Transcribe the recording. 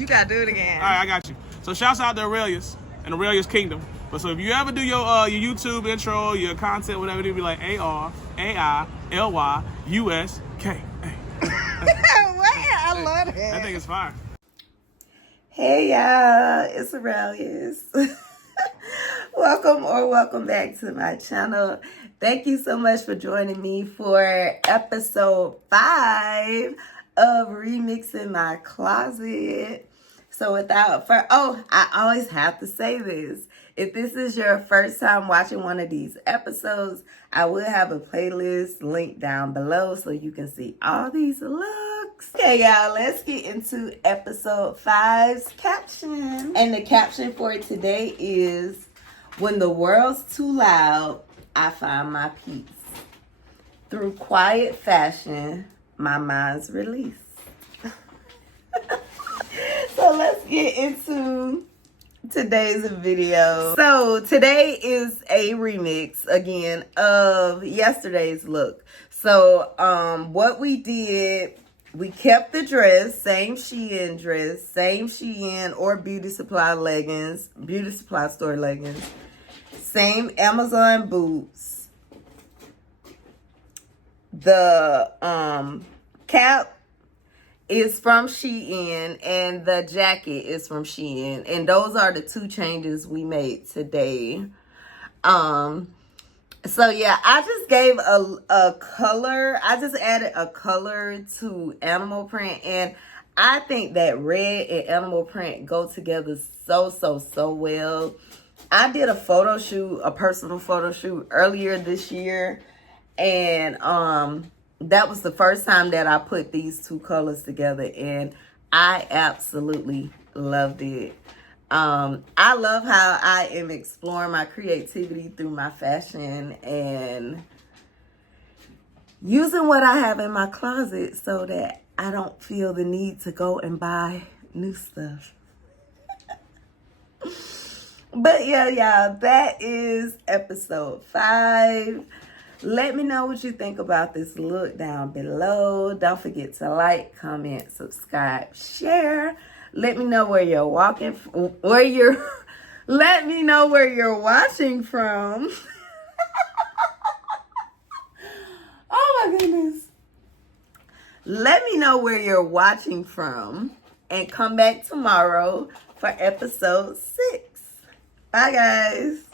You gotta do it again. All right, I got you. So shouts out to Arailyus and Arailyus Kingdom. But so if you ever do your YouTube intro, your content, whatever, it'll be like ARAILYUSK. I love that. I think it's fire. Hey y'all, it's Arailyus. Welcome back to my channel. Thank you so much for joining me for episode 5 of Remixing My Closet. So I always have to say this. If this is your first time watching one of these episodes, I will have a playlist linked down below so you can see all these looks. Okay, y'all, let's get into episode 5's caption. And the caption for today is, when the world's too loud, I find my peace. Through quiet fashion, my mind's released. So let's get into today's video. So today is a remix again of yesterday's look. So what we did, we kept the dress, same Shein dress, same Shein or beauty supply store leggings, same Amazon boots. The cap is from Shein and the jacket is from Shein, and those are the two changes we made today. So yeah, I just gave a color. I just added a color to animal print, and I think that red and animal print go together so well. I did a personal photo shoot earlier this year, and that was the first time that I put these two colors together, and I absolutely loved it. I love how I am exploring my creativity through my fashion and using what I have in my closet so that I don't feel the need to go and buy new stuff. But yeah, y'all, that is episode 5. Let me know what you think about this look down below. Don't forget to like, comment, subscribe, share. Let me know where you're watching from. Oh my goodness. Let me know where you're watching from and come back tomorrow for episode 6. Bye guys.